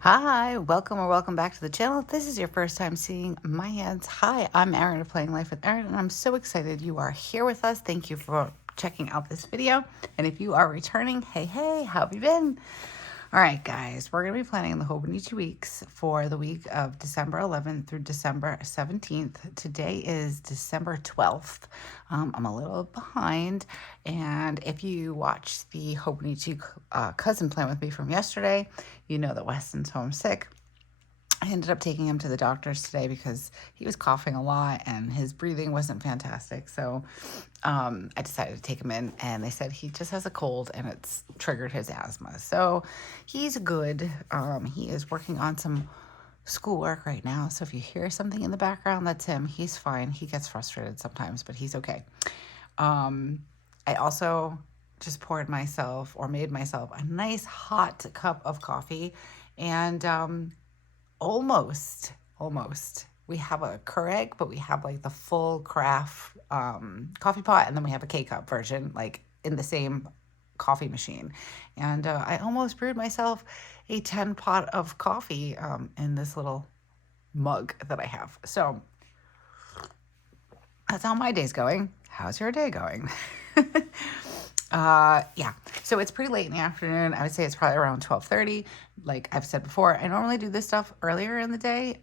Hi, welcome or welcome back to the channel. If this is your first time seeing my hands, hi, I'm Erin of Playing Life with Erin, and I'm so excited you are here with us. Thank you for checking out this video. And if you are returning, hey, how have you been? All right, guys, we're going to be planning the Hobonichi Weeks for the week of December 11th through December 17th. Today is December 12th. I'm a little behind, and if you watched the Hobonichi cousin plan with me from yesterday, you know that Weston's homesick. I ended up taking him to the doctor's today because he was coughing a lot and his breathing wasn't fantastic. So I decided to take him in, and they said he just has a cold and it's triggered his asthma. So he's good. He is working on some schoolwork right now. So if you hear something in the background, that's him. He's fine. He gets frustrated sometimes, but he's okay. I also just poured myself or made myself a nice hot cup of coffee, and almost. We have a Keurig, but we have like the full carafe coffee pot, and then we have a K-cup version, like in the same coffee machine. And I almost brewed myself a 10 pot of coffee in this little mug that I have. So that's how my day's going. How's your day going? Yeah, so it's pretty late in the afternoon. I would say it's probably around 12:30. Like I've said before, I normally do this stuff earlier in the day.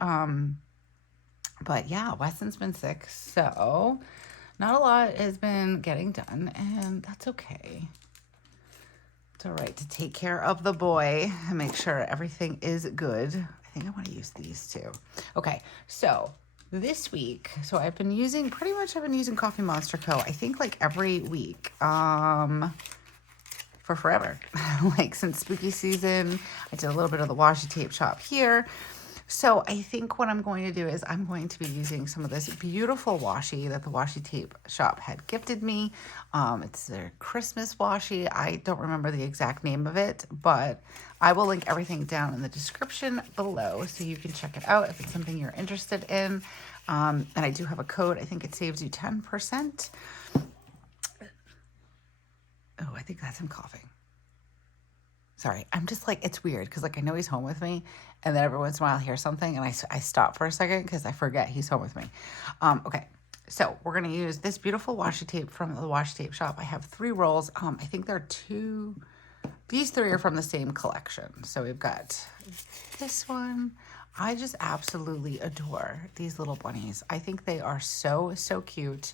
But yeah, Weston's been sick, so not a lot has been getting done, and that's okay. It's all right to take care of the boy and make sure everything is good. I think I want to use these too. Okay, so this week, so I've been using Coffee Monster Co. I think like every week for forever. Like since spooky season, I did a little bit of the Washi Tape Shop here. So I think what I'm going to do is I'm going to be using some of this beautiful washi that the Washi Tape Shop had gifted me. It's their Christmas washi. I don't remember the exact name of it, but I will link everything down in the description below so you can check it out if it's something you're interested in. And I do have a code. I think it saves you 10%. Oh, I think that's him coughing. Sorry, I'm just like, it's weird because like I know he's home with me, and then every once in a while I'll hear something and I stop for a second because I forget he's home with me. Okay, so we're going to use this beautiful washi tape from the Washi Tape Shop. I have 3 rolls. I think there are 2. These 3 are from the same collection. So we've got this one. I just absolutely adore these little bunnies. I think they are so cute,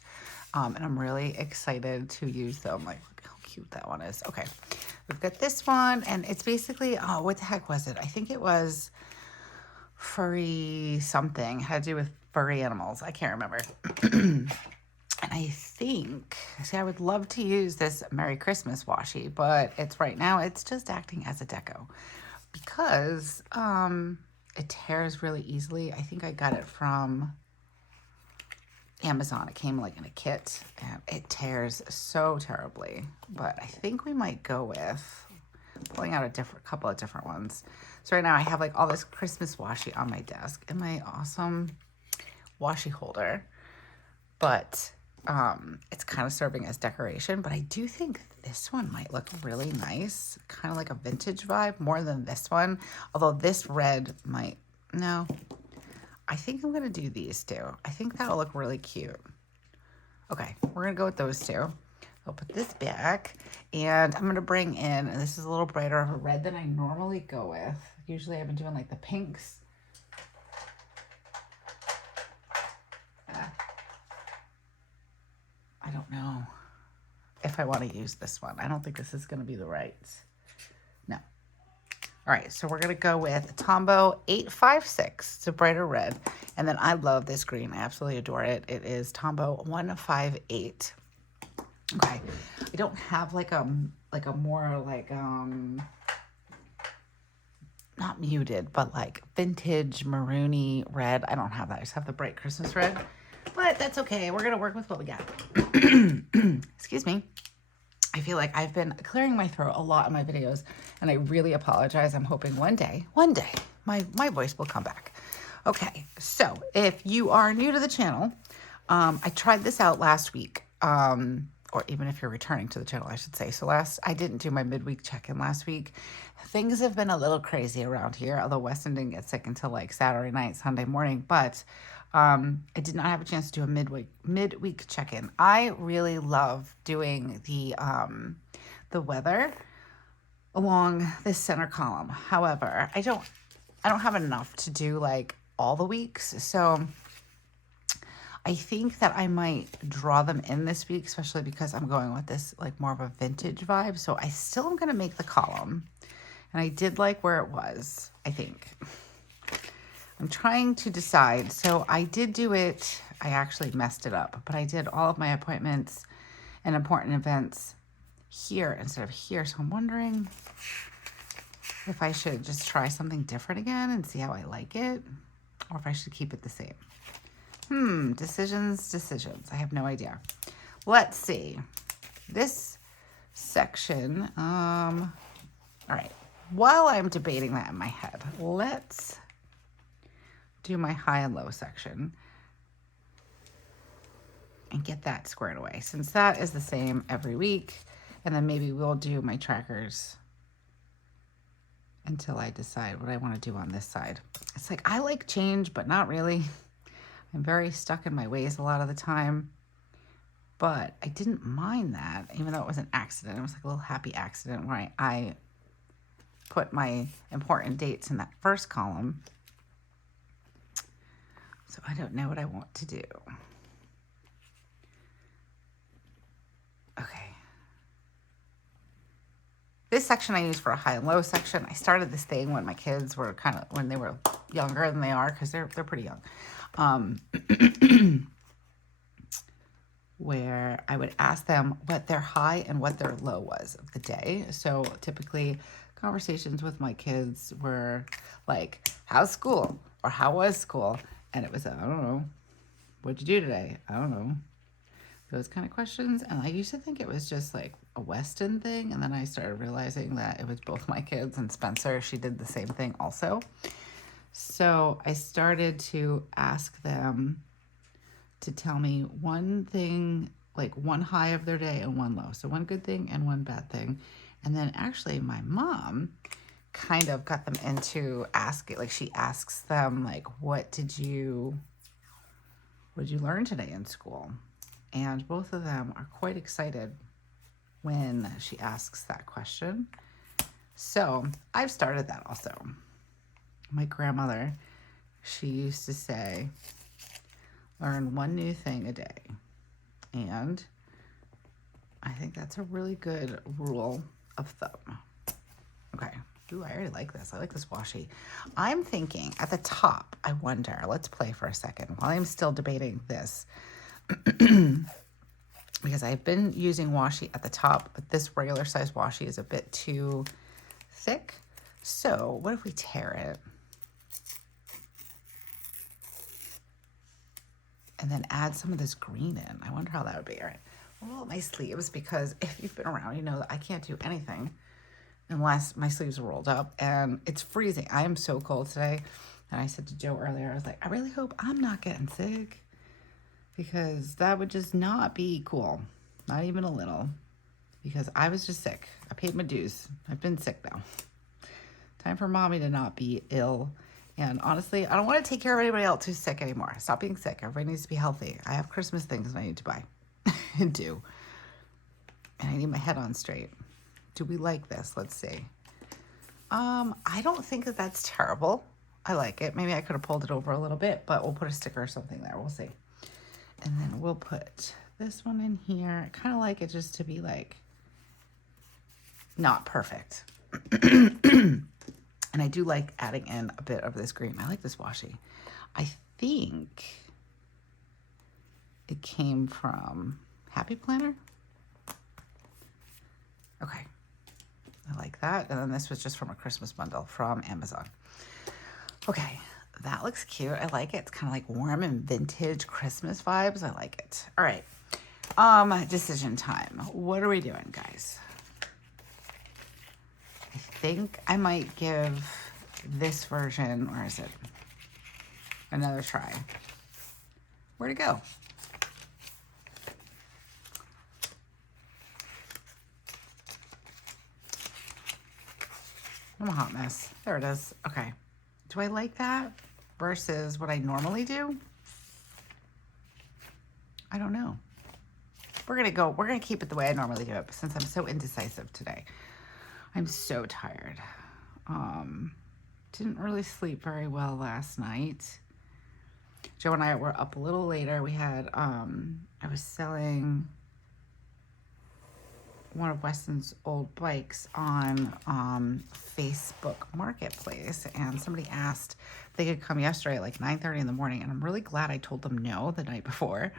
and I'm really excited to use them. Like, look how cute that one is. Okay, we've got this one, and it's basically, oh, what the heck was it? I think it was furry something. Had to do with furry animals. I can't remember. And I think, see, I would love to use this Merry Christmas washi, but right now it's just acting as a deco because it tears really easily. I think I got it from Amazon. It came like in a kit, and it tears so terribly. But I think we might go with pulling out a couple of different ones. So right now I have like all this Christmas washi on my desk in my awesome washi holder, but it's kind of serving as decoration. But I do think this one might look really nice, kind of like a vintage vibe more than this one, although this red might, no, I think I'm gonna do these 2. I think that'll look really cute. Okay, we're gonna go with those 2. I'll put this back, and I'm gonna bring in, and this is a little brighter of a red than I normally go with. Usually I've been doing like the pinks. I don't know if I want to use this one. I don't think this is going to be the right. No. All right, so we're going to go with Tombow 856. It's a brighter red. And then I love this green. I absolutely adore it. It is Tombow 158. Okay. I don't have like a more like not muted, but like vintage maroony red. I don't have that. I just have the bright Christmas red. But that's okay. We're going to work with what we got. Excuse me. I feel like I've been clearing my throat a lot in my videos, and I really apologize. I'm hoping one day, my voice will come back. Okay, so if you are new to the channel, I tried this out last week, or even if you're returning to the channel, I should say. So I didn't do my midweek check-in last week. Things have been a little crazy around here, although Weston didn't get sick until like Saturday night, Sunday morning, but I did not have a chance to do a midweek check-in. I really love doing the weather along this center column. However, I don't have enough to do like all the weeks. So I think that I might draw them in this week, especially because I'm going with this like more of a vintage vibe. So I still am going to make the column, and I did like where it was, I think. I'm trying to decide. So I did do it. I actually messed it up, but I did all of my appointments and important events here instead of here. So I'm wondering if I should just try something different again and see how I like it, or if I should keep it the same. Decisions. I have no idea. Let's see. This section, all right. While I'm debating that in my head, let's do my high and low section and get that squared away, since that is the same every week. And then maybe we'll do my trackers until I decide what I want to do on this side. It's like, I like change, but not really. I'm very stuck in my ways a lot of the time, but I didn't mind that, even though it was an accident. It was like a little happy accident where I put my important dates in that first column. So I don't know what I want to do. Okay. This section I use for a high and low section. I started this thing when my kids were when they were younger than they are, because they're pretty young. Where I would ask them what their high and what their low was of the day. So typically conversations with my kids were like, how's school? Or how was school? And it was, I don't know. What'd you do today? I don't know. Those kind of questions. And I used to think it was just like a Weston thing. And then I started realizing that it was both my kids and Spencer. She did the same thing also. So I started to ask them to tell me one thing, like one high of their day and one low. So one good thing and one bad thing. And then actually my mom kind of got them into asking, like she asks them like, what did you learn today in school? And both of them are quite excited when she asks that question. So I've started that also. My grandmother, she used to say, learn one new thing a day. And I think that's a really good rule of thumb. Okay. Ooh, I already like this. I like this washi. I'm thinking at the top, I wonder, let's play for a second while I'm still debating this. Because I've been using washi at the top, but this regular size washi is a bit too thick. So what if we tear it? And then add some of this green in. I wonder how that would be. All right. Roll up my sleeves, because if you've been around, you know that I can't do anything unless my sleeves are rolled up, and it's freezing. I am so cold today. And I said to Joe earlier, I was like, I really hope I'm not getting sick, because that would just not be cool. Not even a little, because I was just sick. I paid my dues. I've been sick now. Time for mommy to not be ill. And honestly, I don't want to take care of anybody else who's sick anymore. Stop being sick. Everybody needs to be healthy. I have Christmas things I need to buy and do. And I need my head on straight. Do we like this? Let's see. I don't think that that's terrible. I like it. Maybe I could have pulled it over a little bit, but we'll put a sticker or something there. We'll see. And then we'll put this one in here. I kind of like it just to be like not perfect. And I do like adding in a bit of this green. I like this washi. I think it came from Happy Planner. Okay. I like that. And then this was just from a Christmas bundle from Amazon. Okay. That looks cute. I like it. It's kind of like warm and vintage Christmas vibes. I like it. All right. Decision time. What are we doing, guys? I think I might give this version, where is it? Another try. Where'd it go? I'm a hot mess. There it is. Okay. Do I like that versus what I normally do? I don't know. We're going to keep it the way I normally do it since I'm so indecisive today. I'm so tired. Didn't really sleep very well last night. Joe and I were up a little later. We had, I was selling one of Weston's old bikes on Facebook Marketplace, and somebody asked if they could come yesterday at like 9:30 in the morning, and I'm really glad I told them no the night before,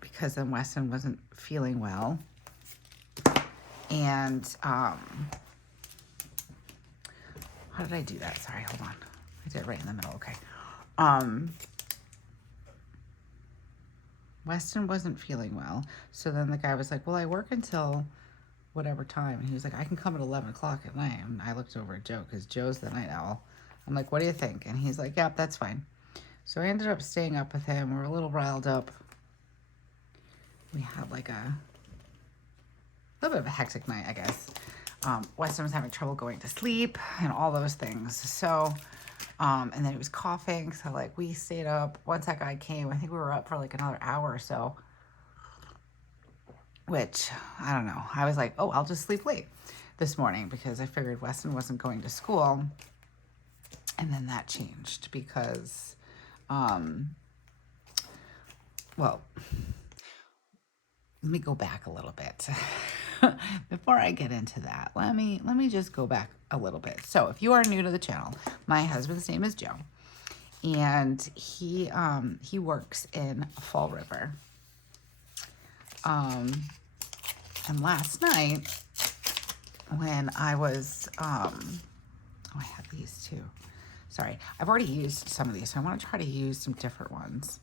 because then Weston wasn't feeling well, and how did I do that? Sorry, hold on. I did it right in the middle. Okay. Weston wasn't feeling well. So then the guy was like, well, I work until whatever time. And he was like, I can come at 11 o'clock at night. And I looked over at Joe because Joe's the night owl. I'm like, what do you think? And he's like, yep, that's fine. So I ended up staying up with him. We were a little riled up. We had like a little bit of a hectic night, I guess. Weston was having trouble going to sleep and all those things. So... and then he was coughing, so like we stayed up. Once that guy came, I think we were up for like another hour or so, which I don't know. I was like, oh, I'll just sleep late this morning because I figured Weston wasn't going to school. And then that changed because, well, let me go back a little bit. Before I get into that, let me just go back a little bit. So if you are new to the channel, my husband's name is Joe, and he works in Fall River. And last night when I was oh, I had these too. Sorry, I've already used some of these, so I want to try to use some different ones.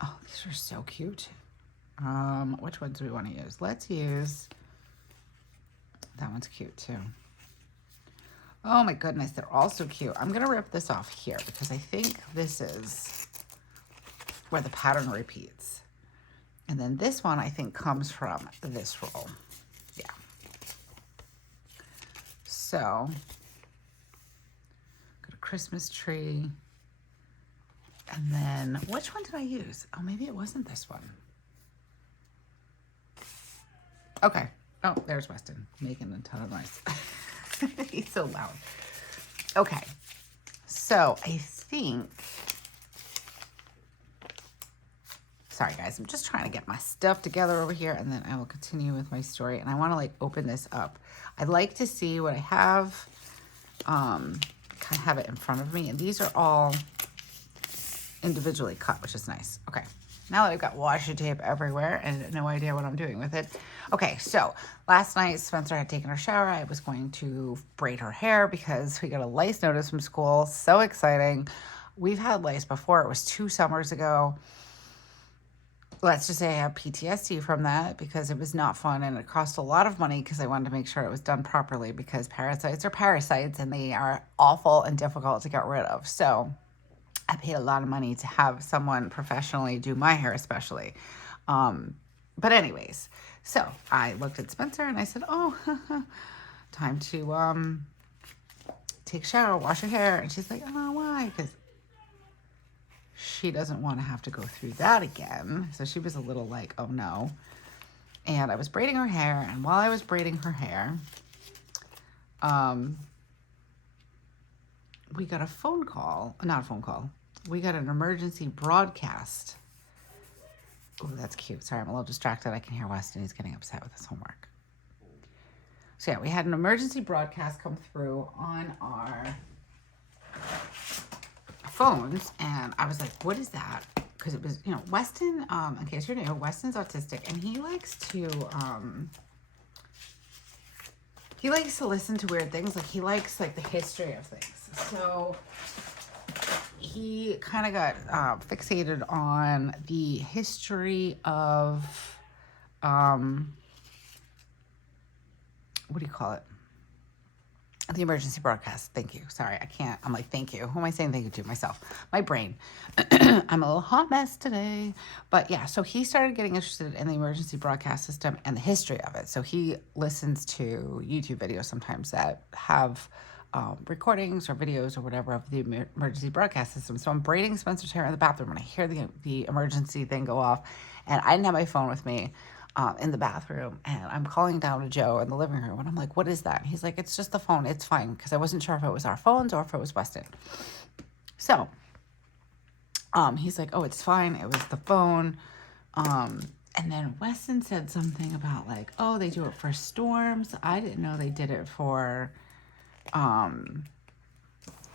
Oh, these are so cute. Which ones do we want to use? Let's use, that one's cute too. Oh my goodness, they're all so cute. I'm going to rip this off here because I think this is where the pattern repeats. And then this one I think comes from this roll. Yeah. So, got a Christmas tree. And then, which one did I use? Oh, maybe it wasn't this one. Okay. Oh, there's Weston making a ton of noise. He's so loud. Okay. So I think, sorry guys, I'm just trying to get my stuff together over here and then I will continue with my story. And I want to like open this up. I'd like to see what I have. Kind of have it in front of me. And these are all individually cut, which is nice. Okay. Now that I've got washi tape everywhere and no idea what I'm doing with it. Okay, so last night Spencer had taken her shower. I was going to braid her hair because we got a lice notice from school. So exciting. We've had lice before. It was 2 summers ago. Let's just say I have PTSD from that because it was not fun and it cost a lot of money because I wanted to make sure it was done properly because parasites are parasites and they are awful and difficult to get rid of. So I paid a lot of money to have someone professionally do my hair especially. But anyways, so I looked at Spencer and I said, oh, time to take a shower, wash your hair. And she's like, oh, why? Because she doesn't want to have to go through that again. So she was a little like, oh no. And I was braiding her hair. And while I was braiding her hair, we got a phone call, not a phone call. We got an emergency broadcast. Oh, that's cute. Sorry, I'm a little distracted. I can hear Weston. He's getting upset with his homework. So yeah, we had an emergency broadcast come through on our phones. And I was like, what is that? Because it was, you know, Weston, in case you're new, Weston's autistic. And he likes to listen to weird things. Like he likes like the history of things. So he kind of got fixated on the history of, what do you call it? the emergency broadcast. Thank you. Sorry, I can't. I'm like, thank you. Who am I saying thank you to? Myself. My brain. I'm a little hot mess today. But yeah, so he started getting interested in the emergency broadcast system and the history of it. So he listens to YouTube videos sometimes that have recordings or videos or whatever of the emergency broadcast system. So I'm braiding Spencer's hair in the bathroom and I hear the emergency thing go off. And I didn't have my phone with me. In the bathroom, and I'm calling down to Joe in the living room, and I'm like, what is that? And he's like, it's just the phone, it's fine, because I wasn't sure if it was our phones or if it was Weston. So he's like, oh, it's fine, it was the phone. And then Weston said something about like, oh, they do it for storms. I didn't know they did it for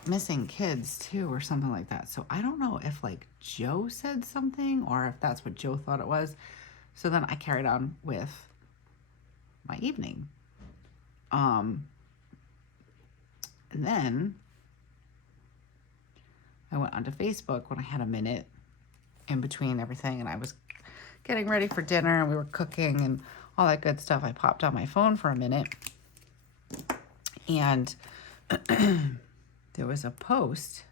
missing kids too, or something like that. So I don't know if like Joe said something or if that's what Joe thought it was. So then I carried on with my evening. And then I went onto Facebook when I had a minute in between everything, and I was getting ready for dinner and we were cooking and all that good stuff. I popped on my phone for a minute, and there was a post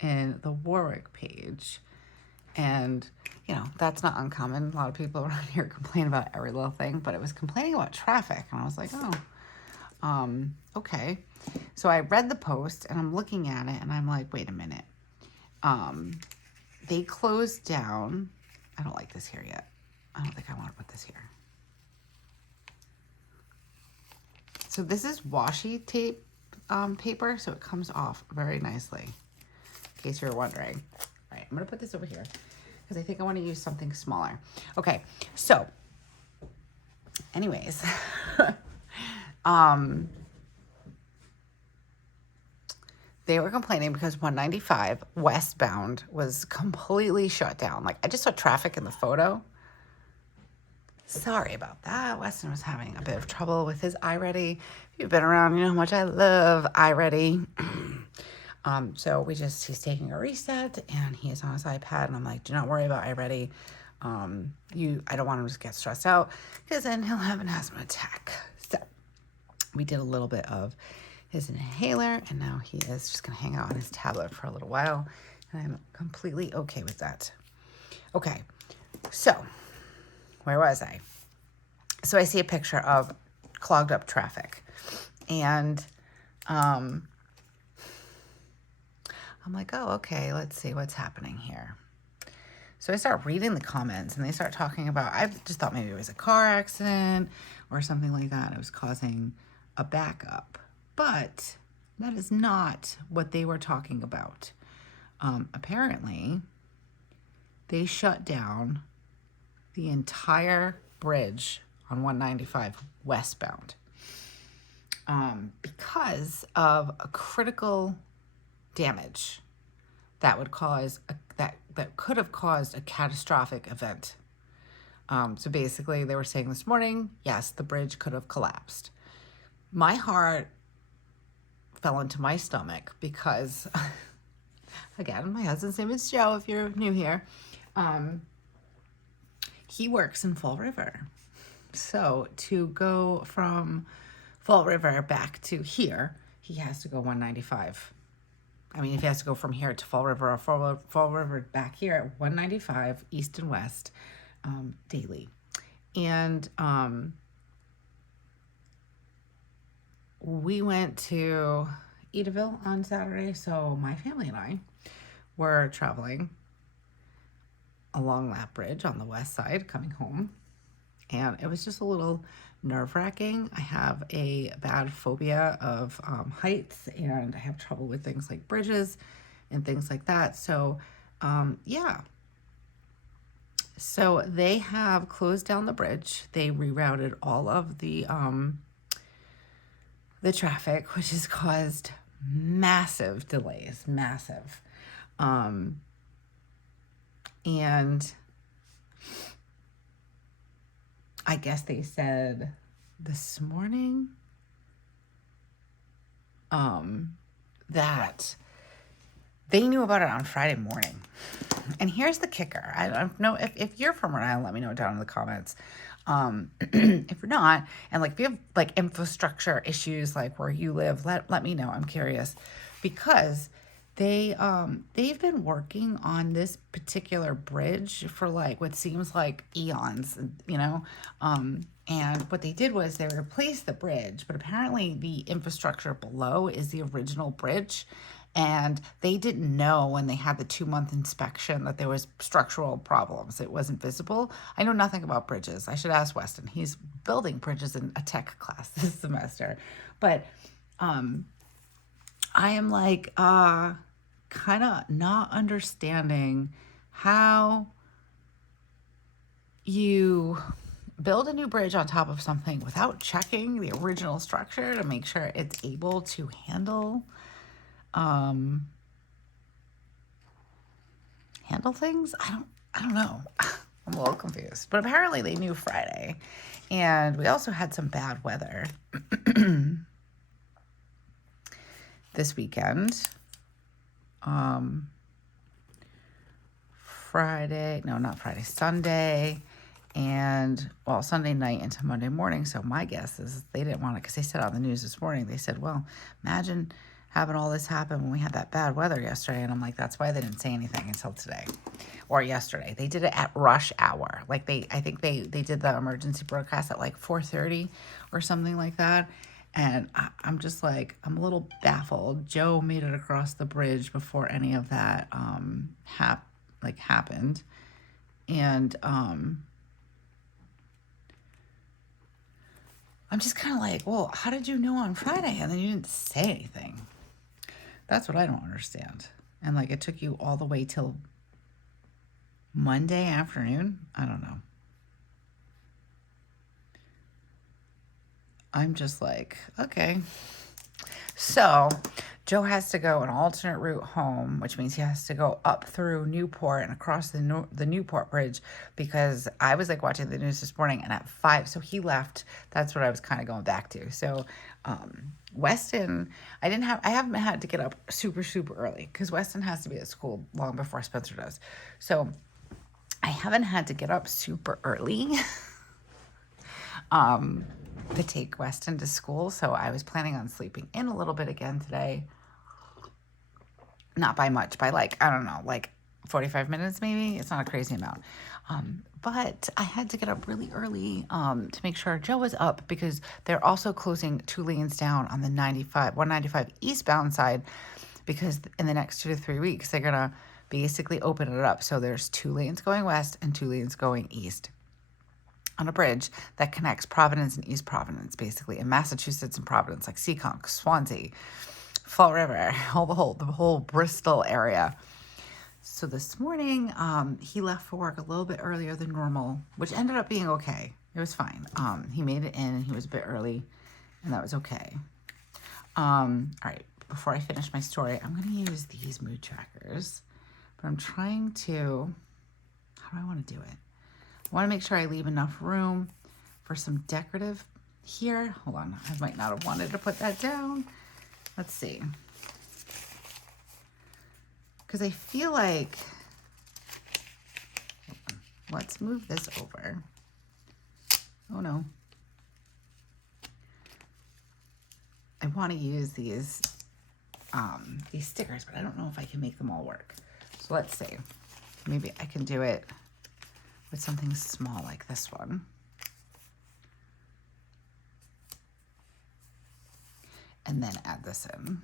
in the Warwick page. And, you know, that's not uncommon. A lot of people around here complain about every little thing, but it was complaining about traffic. And I was like, oh, okay. So I read the post and I'm looking at it and I'm like, wait a minute. They closed down. I don't like this here yet. I don't think I want to put this here. So this is washi tape paper. So it comes off very nicely, in case you're wondering. All right, I'm going to put this over here because I think I want to use something smaller. Okay, so anyways, they were complaining because 195 westbound was completely shut down. Like, I just saw traffic in the photo. Sorry about that. Weston was having a bit of trouble with his iReady. If you've been around, you know how much I love iReady. So he's taking a reset and he is on his iPad, and I'm like, do not worry about iReady. I don't want him to get stressed out because then he'll have an asthma attack. So we did a little bit of his inhaler, and now he is just going to hang out on his tablet for a little while, and I'm completely okay with that. Okay, so where was I? So I see a picture of clogged up traffic, and I'm like, oh, okay, let's see what's happening here. So I start reading the comments, and they start talking about, I just thought maybe it was a car accident or something like that. It was causing a backup. But that is not what they were talking about. Apparently, they shut down the entire bridge on 195 westbound because of a critical damage that would cause that could have caused a catastrophic event. So basically, they were saying this morning, yes, the bridge could have collapsed. My heart fell into my stomach because, again, my husband's name is Joe, if you're new here. He works in Fall River. So to go from Fall River back to here, he has to go 195. I mean, if he has to go from here to Fall River or Fall River back here at 195 east and west daily. And we went to Edaville on Saturday, so my family and I were traveling along that bridge on the west side coming home, and it was just a little nerve-wracking. I have a bad phobia of heights, and I have trouble with things like bridges and things like that. So yeah, so they have closed down the bridge. They rerouted all of the traffic, which has caused massive delays, massive. And I guess they said this morning that they knew about it on Friday morning. And here's the kicker. I don't know if you're from Rhode Island, let me know down in the comments. If you're not, and like if you have like infrastructure issues like where you live, let me know. I'm curious because they've been working on this particular bridge for like what seems like eons, you know. And what they did was they replaced the bridge, but apparently the infrastructure below is the original bridge. And they didn't know when they had the 2-month inspection that there was structural problems. It wasn't visible. I know nothing about bridges. I should ask Weston. He's building bridges in a tech class this semester. But I am like kind of not understanding how you build a new bridge on top of something without checking the original structure to make sure it's able to handle things. I don't know. I'm a little confused. But apparently they knew Friday. And we also had some bad weather this weekend. Sunday. And, well, Sunday night into Monday morning. So my guess is they didn't want it because they said on the news this morning, they said, well, imagine having all this happen when we had that bad weather yesterday. And I'm like, that's why they didn't say anything until today or yesterday. They did it at rush hour. Like I think they did the emergency broadcast at like 4:30 or something like that. And I'm just like, I'm a little baffled. Joe made it across the bridge before any of that happened. And I'm just kind of like, well, how did you know on Friday? And then you didn't say anything. That's what I don't understand. And like it took you all the way till Monday afternoon? I don't know. I'm just like, okay. So Joe has to go an alternate route home, which means he has to go up through Newport and across the Newport Bridge, because I was like watching the news this morning and at 5, so he left. That's what I was kind of going back to. So Weston, I haven't had to get up super, super early because Weston has to be at school long before Spencer does. So I haven't had to get up super early to take Weston to school. So I was planning on sleeping in a little bit again today. Not by much, by like, I don't know, like 45 minutes maybe. It's not a crazy amount. But I had to get up really early to make sure Joe was up because they're also closing 2 lanes down on the 195 eastbound side because in the next 2 to 3 weeks, they're going to basically open it up. So there's 2 lanes going west and 2 lanes going east on a bridge that connects Providence and East Providence, basically, in Massachusetts and Providence, like Seekonk, Swansea, Fall River, the whole Bristol area. So this morning, he left for work a little bit earlier than normal, which ended up being okay. It was fine. He made it in, and he was a bit early, and that was okay. All right, before I finish my story, I'm going to use these mood trackers, but I'm trying to, how do I want to do it? I want to make sure I leave enough room for some decorative here. Hold on, I might not have wanted to put that down. Let's see. Because I feel like, let's move this over. Oh no. I want to use these stickers, but I don't know if I can make them all work. So let's see. Maybe I can do it with something small like this one. And then add this in.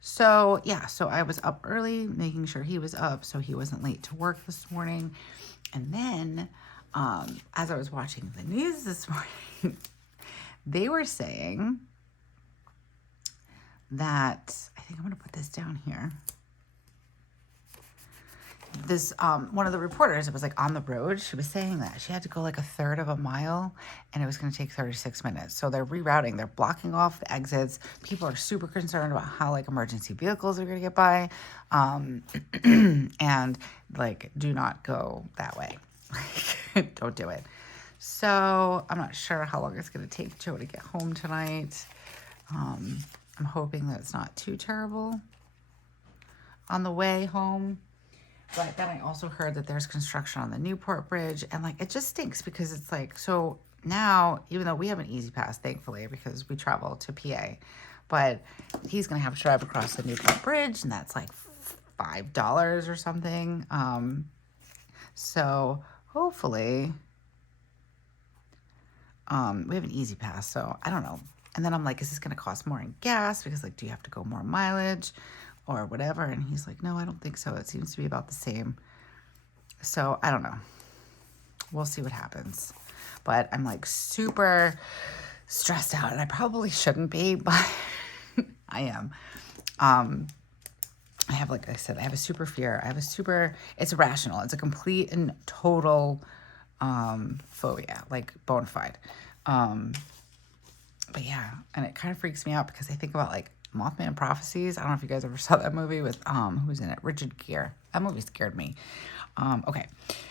So yeah, so I was up early, making sure he was up so he wasn't late to work this morning. And then as I was watching the news this morning, they were saying that, I think I'm going to put this down here. This one of the reporters, it was like on the road, she was saying that she had to go like a third of a mile and it was going to take 36 minutes. So they're rerouting, they're blocking off the exits. People are super concerned about how like emergency vehicles are going to get by, and like do not go that way. Don't do it. So I'm not sure how long it's going to take Joe to get home tonight. I'm hoping that it's not too terrible on the way home. But then I also heard that there's construction on the Newport Bridge, and like it just stinks because it's like, so now, even though we have an easy pass, thankfully, because we travel to PA, but he's gonna have to drive across the Newport Bridge, and that's like $5 or something. So hopefully, we have an easy pass, so I don't know. And then I'm like, is this gonna cost more in gas? Because like, do you have to go more mileage or whatever? And he's like, no, I don't think so. It seems to be about the same. So I don't know. We'll see what happens. But I'm like super stressed out, and I probably shouldn't be, but I am. I have, like I said, I have a super fear. It's irrational. It's a complete and total phobia, like bona fide. But yeah, and it kind of freaks me out because I think about like Mothman Prophecies. I don't know if you guys ever saw that movie with who's in it? Richard Gere. That movie scared me. Okay.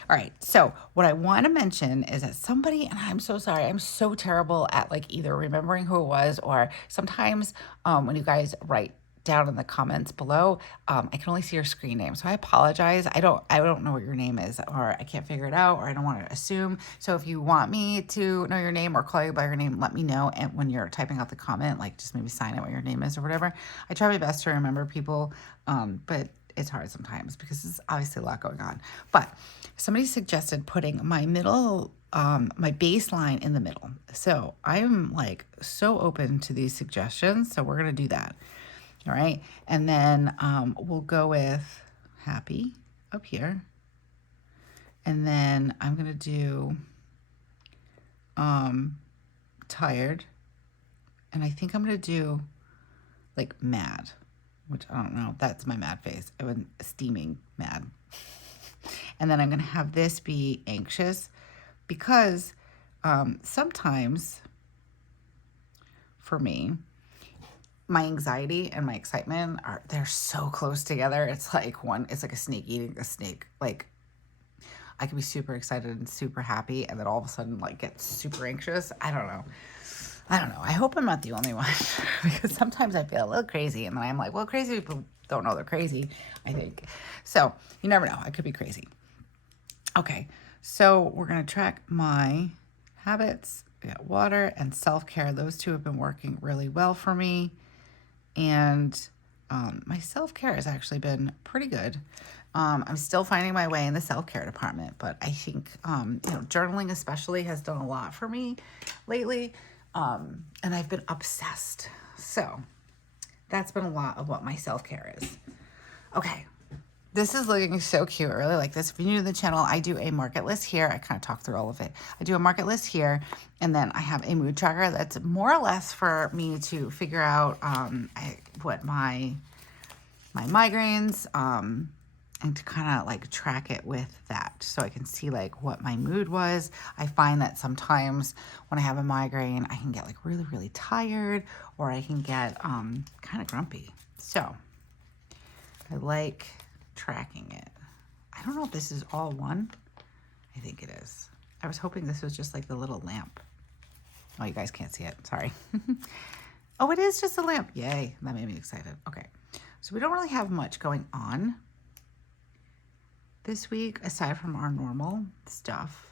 All right. So what I want to mention is that somebody, and I'm so sorry, I'm so terrible at like either remembering who it was, or sometimes when you guys write down in the comments below, I can only see your screen name. So I apologize. I don't know what your name is, or I can't figure it out, or I don't want to assume. So if you want me to know your name or call you by your name, let me know. And when you're typing out the comment, like just maybe sign it what your name is or whatever. I try my best to remember people, but it's hard sometimes because there's obviously a lot going on. But somebody suggested putting my middle, my baseline in the middle. So I'm like so open to these suggestions. So we're going to do that. All right. And then we'll go with happy up here. And then I'm going to do tired. And I think I'm going to do like mad, which I don't know. That's my mad face. I was steaming mad. And then I'm going to have this be anxious because sometimes for me, my anxiety and my excitement they're so close together. It's like a snake eating a snake. Like I can be super excited and super happy and then all of a sudden like get super anxious. I don't know. I hope I'm not the only one because sometimes I feel a little crazy and then I'm like, well, crazy people don't know they're crazy, I think. So you never know. I could be crazy. Okay. So we're going to track my habits. We got water and self-care. Those two have been working really well for me. And my self-care has actually been pretty good. I'm still finding my way in the self-care department, but I think, journaling especially has done a lot for me lately. And I've been obsessed. So that's been a lot of what my self-care is. Okay. This is looking so cute. I really like this. If you're new to the channel, I do a market list here. I kind of talk through all of it. I do a market list here, and then I have a mood tracker that's more or less for me to figure out what my migraines, and to kind of like track it with that so I can see like what my mood was. I find that sometimes when I have a migraine, I can get like really, really tired, or I can get kind of grumpy. So I like tracking it. I don't know if this is all one. I think it is. I was hoping this was just like the little lamp. Oh, you guys can't see it. Sorry. Oh, it is just a lamp. Yay. That made me excited. Okay. So we don't really have much going on this week aside from our normal stuff.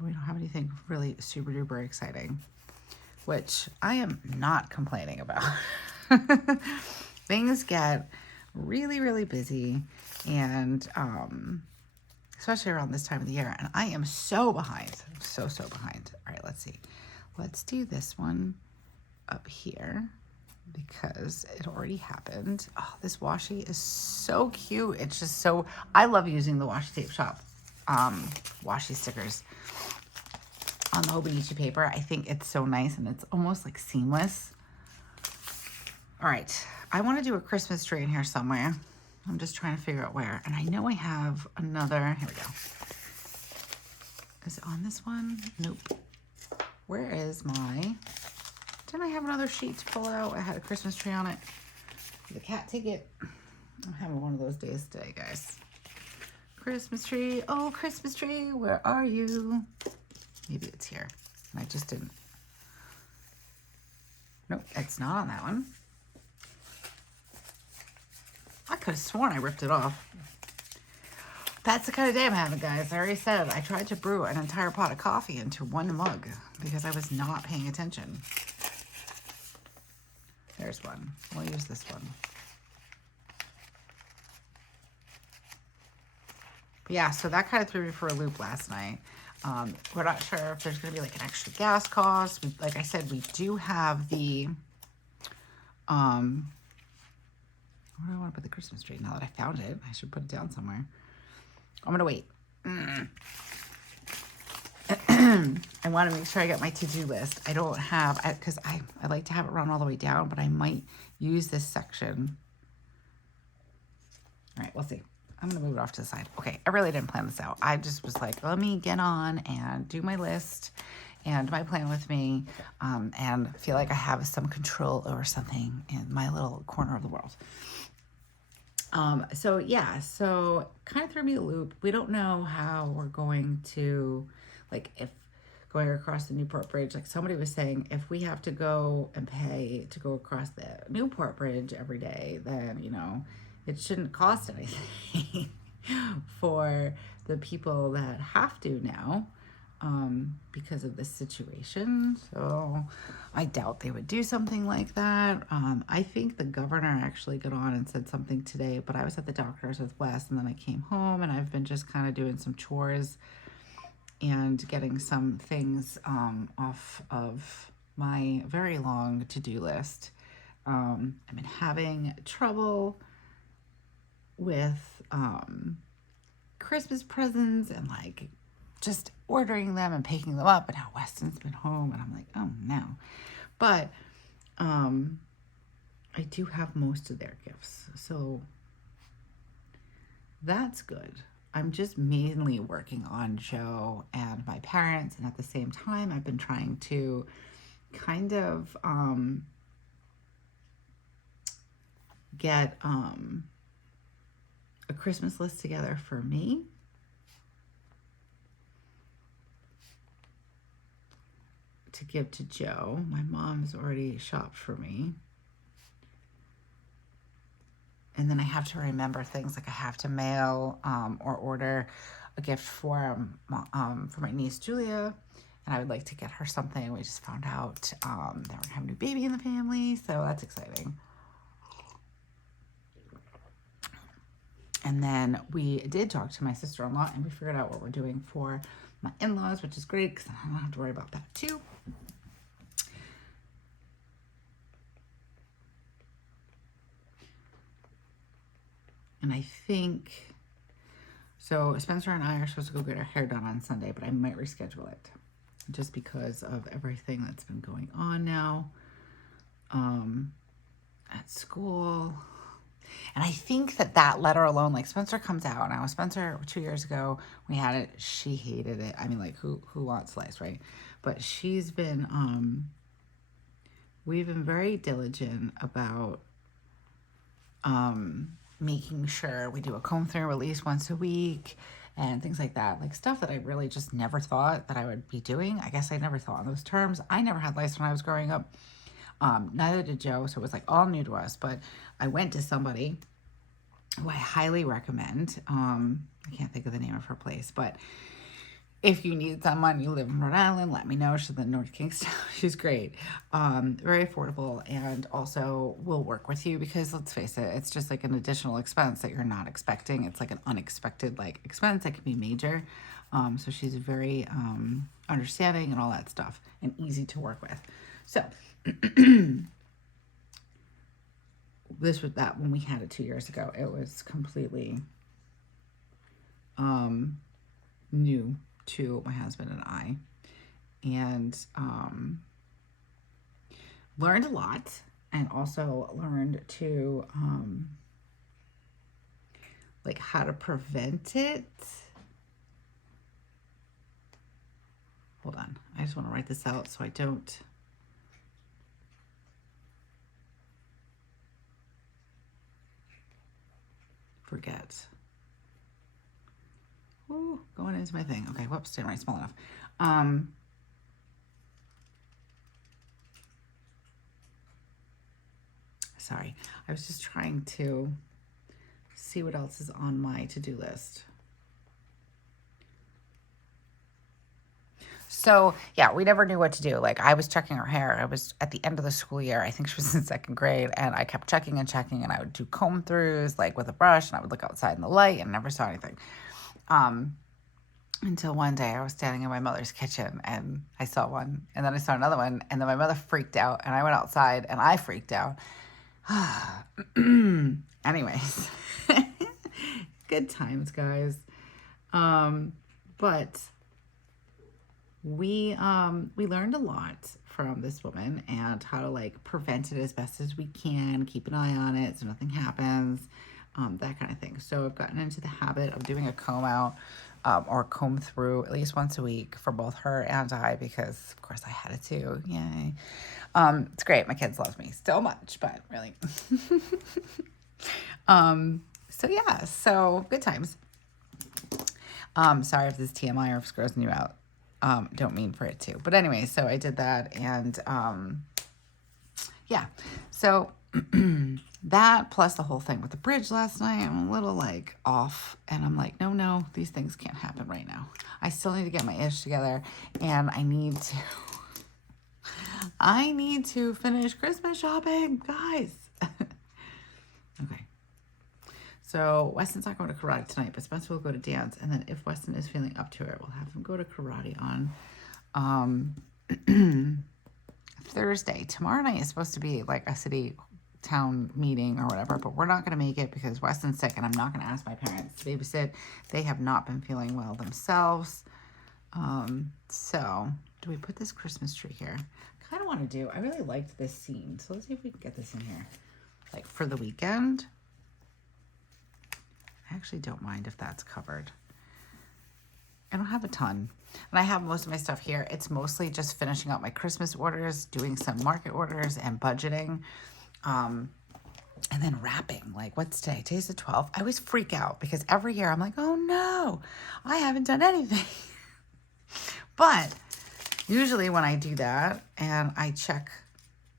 We don't have anything really super duper exciting, which I am not complaining about. Things get really, really busy, and especially around this time of the year, and I am so behind, so behind. All right, let's see. Let's do this one up here because it already happened. Oh, this washi is so cute. It's just so, I love using the Washi Tape Shop washi stickers on the Hobonichi paper. I think it's so nice, and it's almost like seamless. All right, I want to do a Christmas tree in here somewhere. I'm just trying to figure out where. And I know I have another, here we go. Is it on this one? Nope. Where is my, didn't I have another sheet to pull out? I had a Christmas tree on it. The cat ticket. I'm having one of those days today, guys. Christmas tree, oh, Christmas tree, where are you? Maybe it's here. I just didn't. Nope, it's not on that one. I could have sworn I ripped it off. That's the kind of day I'm having, guys. I already said I tried to brew an entire pot of coffee into one mug because I was not paying attention. There's one. We'll use this one. Yeah, so that kind of threw me for a loop last night. We're not sure if there's going to be like an extra gas cost. Like I said, we do have the, where do I want to put the Christmas tree? Now that I found it, I should put it down somewhere. I'm going to wait. I want to make sure I get my to-do list. I don't have, because I like to have it run all the way down, but I might use this section. All right, we'll see. I'm going to move it off to the side. Okay, I really didn't plan this out. I just was like, let me get on and do my list and my plan with me, and feel like I have some control over something in my little corner of the world. So yeah, so kind of threw me a loop. We don't know how we're going to, like, if going across the Newport Bridge, like somebody was saying, if we have to go and pay to go across the Newport Bridge every day, then, you know, it shouldn't cost anything for the people that have to now, because of this situation. So I doubt they would do something like that. I think the governor actually got on and said something today, but I was at the doctor's with Wes, and then I came home, and I've been just kind of doing some chores and getting some things off of my very long to-do list. I've been having trouble with Christmas presents and like just ordering them and picking them up, and how Weston's been home, and I'm like, oh no. But I do have most of their gifts, so that's good. I'm just mainly working on Joe and my parents, and at the same time I've been trying to kind of get a Christmas list together for me. To give to Joe. My mom's already shopped for me. And then I have to remember things, like I have to mail or order a gift for my niece Julia, and I would like to get her something. We just found out that we're gonna have a new baby in the family, so that's exciting. And then we did talk to my sister-in-law, and we figured out what we're doing for my in-laws, which is great because I don't have to worry about that too. And I think, so Spencer and I are supposed to go get our hair done on Sunday, but I might reschedule it just because of everything that's been going on now at school. And I think that letter alone, like Spencer comes out. Now, Spencer, 2 years ago, we had it. She hated it. I mean, like, who wants slice, right? But she's been, we've been very diligent about making sure we do a comb through release once a week and things like that. Like stuff that I really just never thought that I would be doing. I guess I never thought in those terms. I never had lice when I was growing up. Neither did Joe, so it was like all new to us. But I went to somebody who I highly recommend. I can't think of the name of her place, but if you need someone, you live in Rhode Island, let me know. She's in North Kingston. She's great. Very affordable, and also will work with you because let's face it, it's just like an additional expense that you're not expecting. It's like an unexpected like expense that can be major. So she's very understanding and all that stuff, and easy to work with. So this was that when we had it 2 years ago, it was completely new to my husband and I, and learned a lot, and also learned to like how to prevent it. Hold on, I just want to write this out so I don't forget. Ooh, going into my thing. Okay, whoops, didn't write small enough. Sorry, I was just trying to see what else is on my to-do list. So yeah, we never knew what to do. Like, I was checking her hair. I was at the end of the school year. I think she was in 2nd grade, and I kept checking and checking, and I would do comb throughs like with a brush, and I would look outside in the light and never saw anything. Until one day I was standing in my mother's kitchen and I saw one, and then I saw another one, and then my mother freaked out, and I went outside and I freaked out. Anyways, good times, guys. But we learned a lot from this woman and how to like prevent it as best as we can, keep an eye on it so nothing happens, that kind of thing. So I've gotten into the habit of doing a comb out or comb through at least once a week for both her and I, because of course I had it too. Yay. It's great. My kids love me so much, but really. So yeah, so good times. Sorry if this is TMI or if it's grossing you out. Don't mean for it to. But anyway, so I did that, and yeah. So that plus the whole thing with the bridge last night, I'm a little like off, and I'm like, no, these things can't happen right now. I still need to get my ish together, and I need to finish Christmas shopping, guys. Okay. So Weston's not going to karate tonight, but Spencer will go to dance, and then if Weston is feeling up to it, we'll have him go to karate on Thursday. Tomorrow night is supposed to be like a city town meeting or whatever, but we're not going to make it because Weston's sick, and I'm not going to ask my parents to babysit. They have not been feeling well themselves. So do we put this Christmas tree here? I kind of want to do, I really liked this scene, so let's see if we can get this in here like for the weekend. I actually don't mind if that's covered. I don't have a ton, and I have most of my stuff here. It's mostly just finishing up my Christmas orders, doing some market orders, and budgeting, and then wrapping. Like, what's today? Today's the 12th. I always freak out because every year I'm like, oh no, I haven't done anything. But usually when I do that and I check,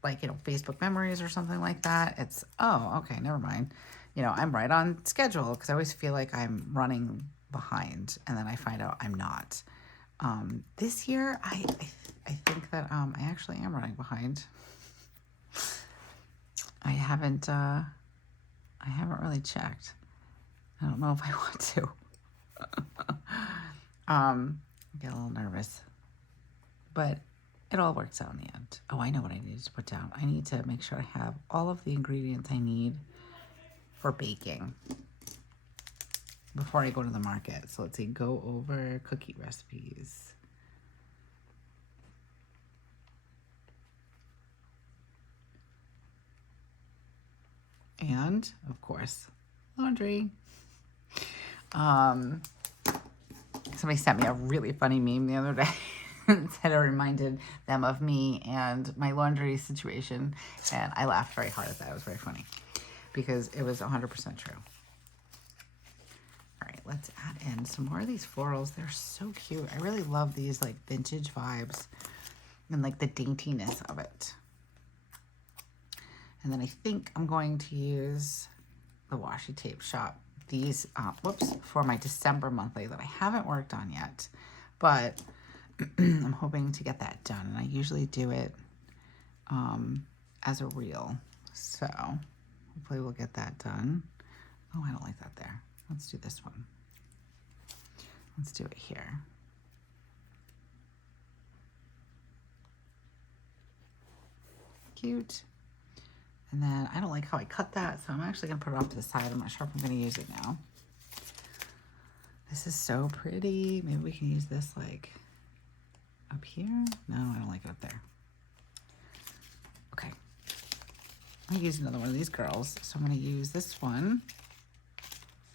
like, Facebook memories or something like that, it's, oh, okay, never mind. I'm right on schedule, because I always feel like I'm running behind, and then I find out I'm not. This year, I think that I actually am running behind. I haven't really checked. I don't know if I want to. I get a little nervous, but it all works out in the end. Oh, I know what I need to put down. I need to make sure I have all of the ingredients I need for baking before I go to the market. So let's see, go over cookie recipes. And of course, laundry. Somebody sent me a really funny meme the other day. It said it reminded them of me and my laundry situation, and I laughed very hard at that. It was very funny because it was 100% true. All right, let's add in some more of these florals. They're so cute. I really love these like vintage vibes and like the daintiness of it. And then I think I'm going to use the Washi Tape Shop, these, for my December monthly that I haven't worked on yet, but I'm hoping to get that done. And I usually do it as a reel. So hopefully we'll get that done. Oh, I don't like that there. Let's do this one. Let's do it here. Cute. And then I don't like how I cut that, so I'm actually going to put it off to the side. I'm not sure if I'm going to use it now. This is so pretty. Maybe we can use this like up here. No, I don't like it up there. Okay. I'm going to use another one of these girls. So I'm going to use this one.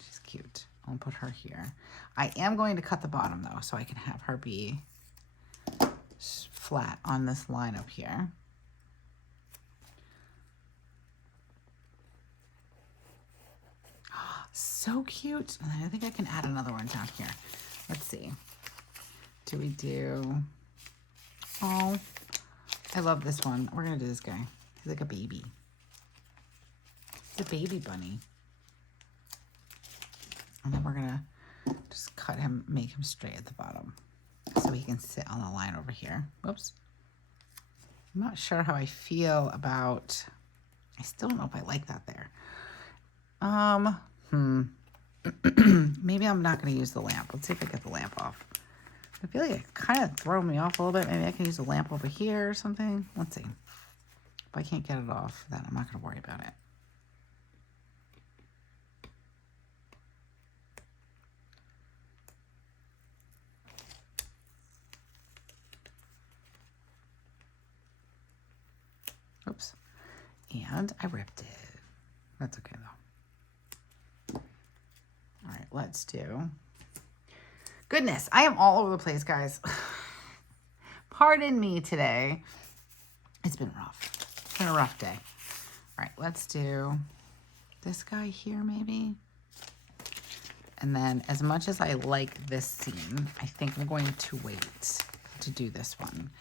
She's cute. I'll put her here. I am going to cut the bottom though, so I can have her be flat on this line up here. So cute. And I think I can add another one down here. Let's see. Do we do... Oh, I love this one. We're going to do this guy. He's like a baby. It's a baby bunny. And then we're gonna just cut him, make him straight at the bottom so he can sit on the line over here. Whoops. I'm not sure how I feel about, I still don't know if I like that there. Maybe I'm not gonna use the lamp. Let's see if I get the lamp off. I feel like it kind of throw me off a little bit. Maybe I can use a lamp over here or something. Let's see. If I can't get it off, then I'm not gonna worry about it. Oops. And I ripped it. That's okay though. All right, let's do. Goodness, I am all over the place, guys. Pardon me today. It's been rough. It's been a rough day. All right, let's do this guy here maybe. And then as much as I like this scene, I think I'm going to wait to do this one.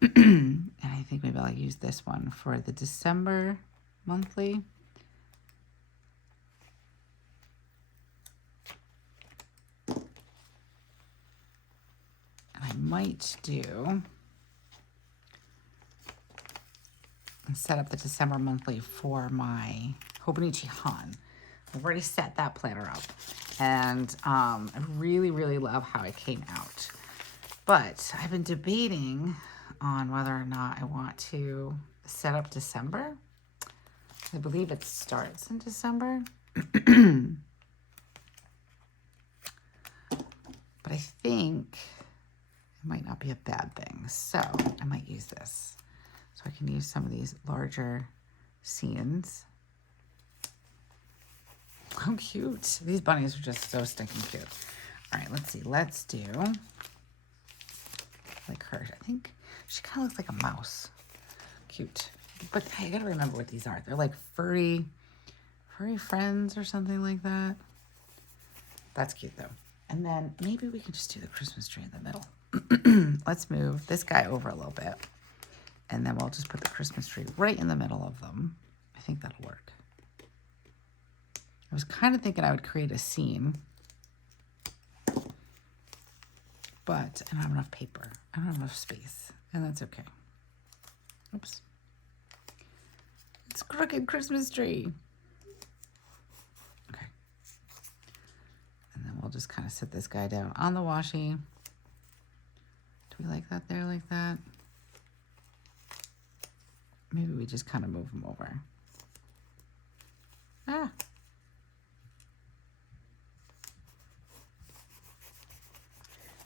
And I think maybe I'll use this one for the December monthly. And I might do and set up the December monthly for my Hobonichi Han. I've already set that planner up. And I really, really love how it came out. But I've been debating on whether or not I want to set up December. I believe it starts in December. But I think it might not be a bad thing. So I might use this. So I can use some of these larger scenes. How cute. These bunnies are just so stinking cute. All right, let's see. Let's do like her. I think she kind of looks like a mouse. Cute. But I gotta remember what these are. They're like furry friends or something like that. That's cute though. And then maybe we can just do the Christmas tree in the middle. Let's move this guy over a little bit. And then we'll just put the Christmas tree right in the middle of them. I think that'll work. I was kind of thinking I would create a scene. But I don't have enough paper. I don't have enough space. And that's okay. Oops. It's crooked Christmas tree. Okay. And then we'll just kind of sit this guy down on the washi. Do we like that there like that? Maybe we just kind of move him over. Ah.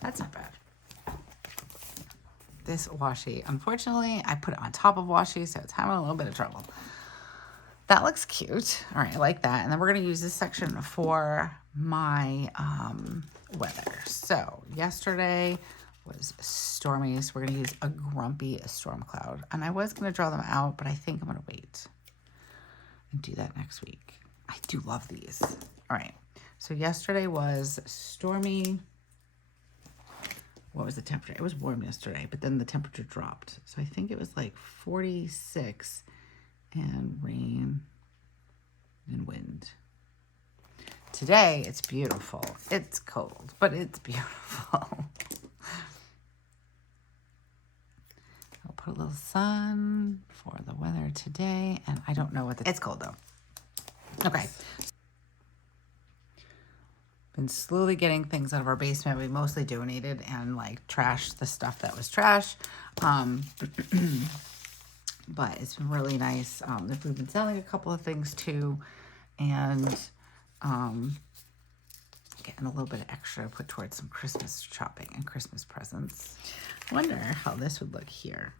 That's not bad. This washi, unfortunately, I put it on top of washi, so it's having a little bit of trouble. That looks cute. All right, I like that. And then we're going to use this section for my weather. So yesterday was stormy, so we're going to use a grumpy storm cloud. And I was going to draw them out, but I think I'm going to wait and do that next week. I do love these. All right, so yesterday was stormy. What was the temperature? It was warm yesterday, but then the temperature dropped. So I think it was like 46 and rain and wind. Today, it's beautiful. It's cold, but it's beautiful. I'll put a little sun for the weather today, and I don't know what it's cold though. Okay. Been slowly getting things out of our basement. We mostly donated and like trashed the stuff that was trash. But it's been really nice. We've been selling a couple of things too, and getting a little bit of extra to put towards some Christmas shopping and Christmas presents. I wonder how this would look here.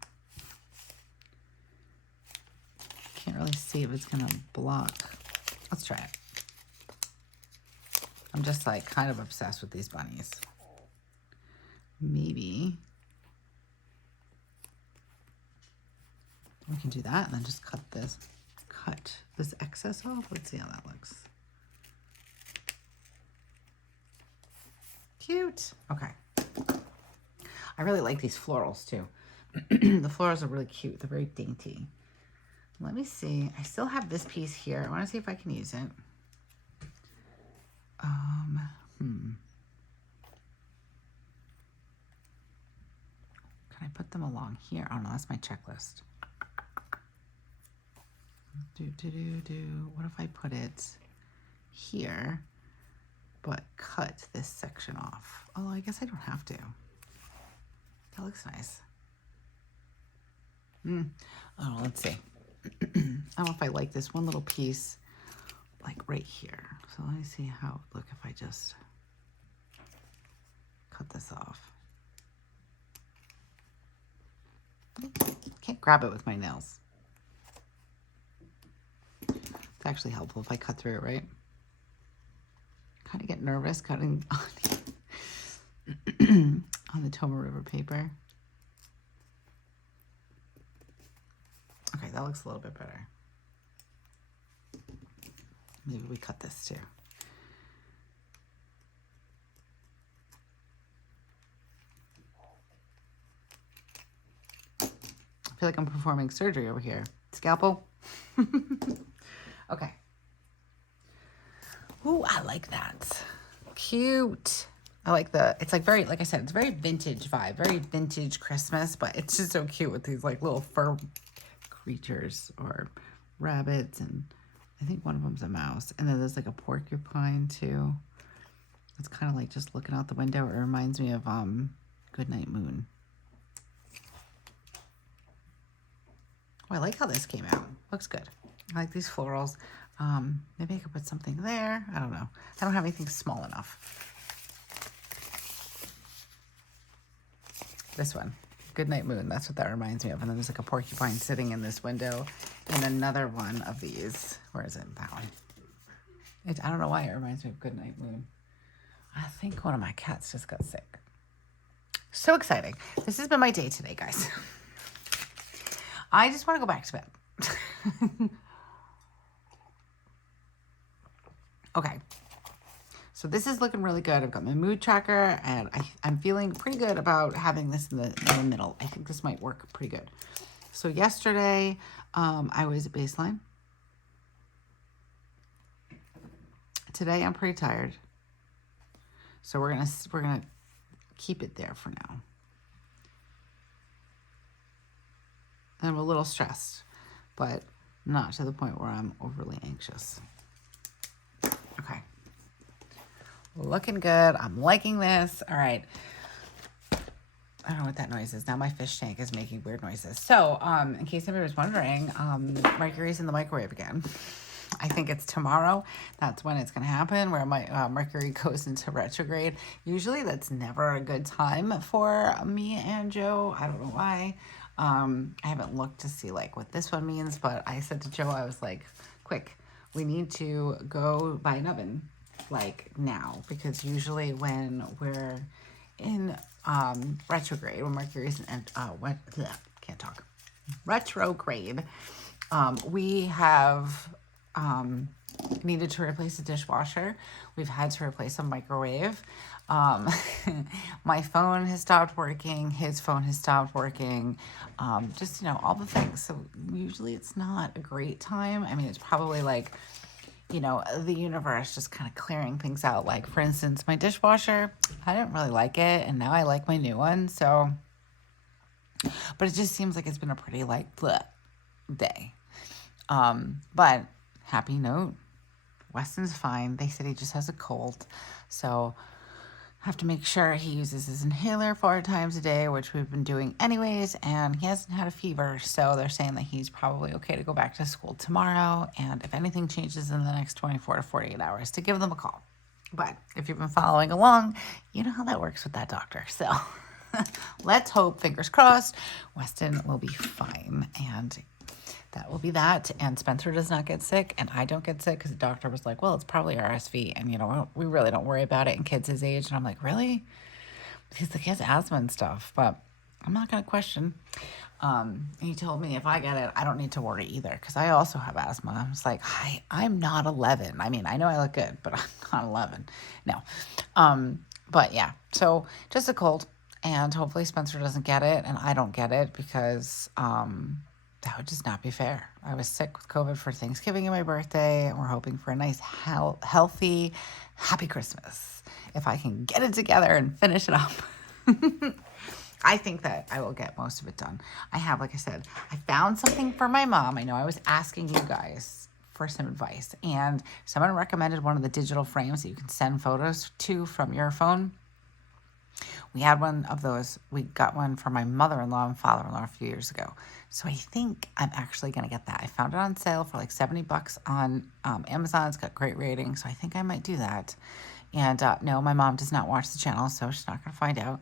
Can't really see if it's gonna block. Let's try it. I'm just like kind of obsessed with these bunnies. Maybe we can do that and then just cut this excess off. Let's see how that looks. Cute. Okay. I really like these florals too. The florals are really cute. They're very dainty. Let me see. I still have this piece here. I want to see if I can use it. Can I put them along here? Oh no, that's my checklist. What if I put it here, but cut this section off? Oh, I guess I don't have to. That looks nice. Oh, let's see. I don't know if I like this one little piece, like right here. So let me see how it would look if I just cut this off. Can't grab it with my nails. It's actually helpful if I cut through it, right? Kind of get nervous cutting on the Temu River paper. Okay, that looks a little bit better. Maybe we cut this too. I feel like I'm performing surgery over here. Scalpel. Okay. Ooh, I like that. Cute. I like it's like very, like I said, it's very vintage vibe, very vintage Christmas, but it's just so cute with these like little fur creatures or rabbits, and I think one of them's a mouse. And then there's like a porcupine too. It's kind of like just looking out the window. It reminds me of Goodnight Moon. Oh, I like how this came out. Looks good. I like these florals. Maybe I could put something there. I don't know. I don't have anything small enough. This one, Goodnight Moon. That's what that reminds me of. And then there's like a porcupine sitting in this window. And another one of these. Where is it? That one. I don't know why it reminds me of Goodnight Moon. I think one of my cats just got sick. So exciting. This has been my day today, guys. I just want to go back to bed. Okay. So this is looking really good. I've got my mood tracker, and I'm feeling pretty good about having this in the middle. I think this might work pretty good. So yesterday, I was at baseline. Today, I'm pretty tired. So we're gonna keep it there for now. I'm a little stressed, but not to the point where I'm overly anxious. Okay. Looking good. I'm liking this. All right. I don't know what that noise is. Now my fish tank is making weird noises. So, in case anybody was wondering, Mercury's in the microwave again. I think it's tomorrow. That's when it's going to happen, where my Mercury goes into retrograde. Usually that's never a good time for me and Joe. I don't know why. I haven't looked to see like what this one means, but I said to Joe, I was like, quick, we need to go buy an oven like now, because usually when we're in retrograde, when Mercury's in can't talk, retrograde, we have needed to replace a dishwasher. We've had to replace a microwave. My phone has stopped working. His phone has stopped working. Just, all the things. So usually it's not a great time. I mean, it's probably like, the universe just kind of clearing things out. Like, for instance, my dishwasher, I didn't really like it, and now I like my new one. So, but it just seems like it's been a pretty bleh day. But happy note, Weston's fine. They said he just has a cold. So have to make sure he uses his inhaler 4 times a day, which we've been doing anyways, and he hasn't had a fever, so they're saying that he's probably okay to go back to school tomorrow, and if anything changes in the next 24 to 48 hours, to give them a call. But if you've been following along, you know how that works with that doctor, so let's hope, fingers crossed, Weston will be fine, and that will be that. And Spencer does not get sick, and I don't get sick, because the doctor was like, well, it's probably RSV, and we really don't worry about it in kids his age. And I'm like, really? Because he has asthma and stuff, but I'm not going to question. He told me if I get it, I don't need to worry either, because I also have asthma. I was like, I'm not 11. I mean, I know I look good, but I'm not 11. No. But yeah, so just a cold, and hopefully Spencer doesn't get it, and I don't get it, because that would just not be fair. I was sick with COVID for Thanksgiving and my birthday, and we're hoping for a nice, healthy, happy Christmas. If I can get it together and finish it up. I think that I will get most of it done. I have, like I said, I found something for my mom. I know I was asking you guys for some advice, and someone recommended one of the digital frames that you can send photos to from your phone. We had one of those. We got one for my mother-in-law and father-in-law a few years ago. So I think I'm actually going to get that. I found it on sale for like $70 on Amazon. It's got great ratings, so I think I might do that. And no, my mom does not watch the channel, so she's not going to find out.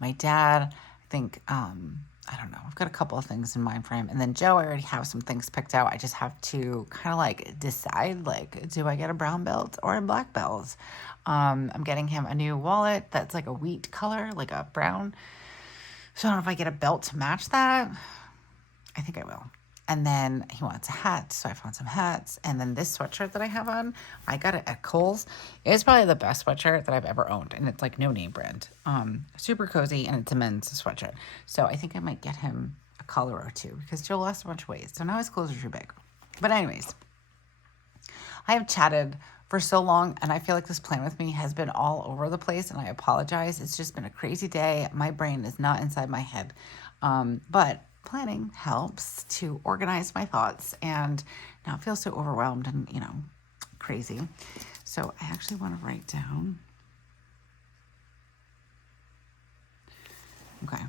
My dad, I think, I don't know. I've got a couple of things in mind for him. And then Joe, I already have some things picked out. I just have to kind of like decide, like, do I get a brown belt or a black belt? I'm getting him a new wallet that's like a wheat color, like a brown. So I don't know if I get a belt to match that. I think I will. And then he wants a hat, so I found some hats. And then this sweatshirt that I have on, I got it at Kohl's. It's probably the best sweatshirt that I've ever owned, and it's like no name brand. Super cozy, and it's a men's sweatshirt. So I think I might get him a color or two because Joe lost a bunch of weight, so now his clothes are too big. But anyways, I have chatted for so long, and I feel like this plan with me has been all over the place, and I apologize. It's just been a crazy day. My brain is not inside my head, but planning helps to organize my thoughts and not feel so overwhelmed and, crazy. So I actually want to write down. Okay.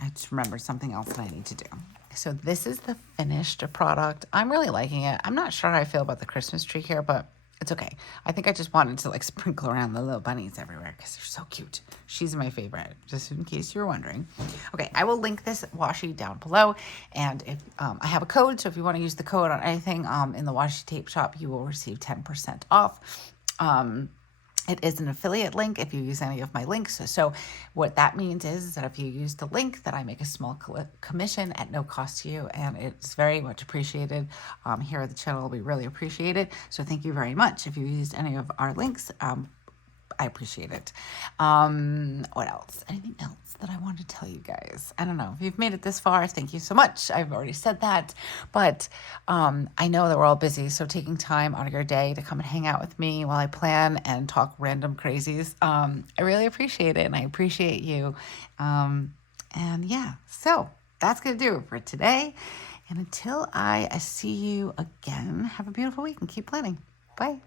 I just remembered something else that I need to do. So this is the finished product. I'm really liking it. I'm not sure how I feel about the Christmas tree here, but it's okay. I think I just wanted to like sprinkle around the little bunnies everywhere because they're so cute. She's my favorite, just in case you were wondering. Okay, I will link this washi down below. And if I have a code, so if you want to use the code on anything in the Washi Tape Shop, you will receive 10% off. It is an affiliate link if you use any of my links. So what that means is that if you use the link, that I make a small commission at no cost to you, and it's very much appreciated. Here at the channel, we really appreciate it. So thank you very much. If you used any of our links, I appreciate it. What else? Anything else that I want to tell you guys? I don't know. If you've made it this far, thank you so much. I've already said that, but I know that we're all busy, so taking time out of your day to come and hang out with me while I plan and talk random crazies, I really appreciate it, and I appreciate you. And yeah, so that's going to do it for today. And until I see you again, have a beautiful week and keep planning. Bye.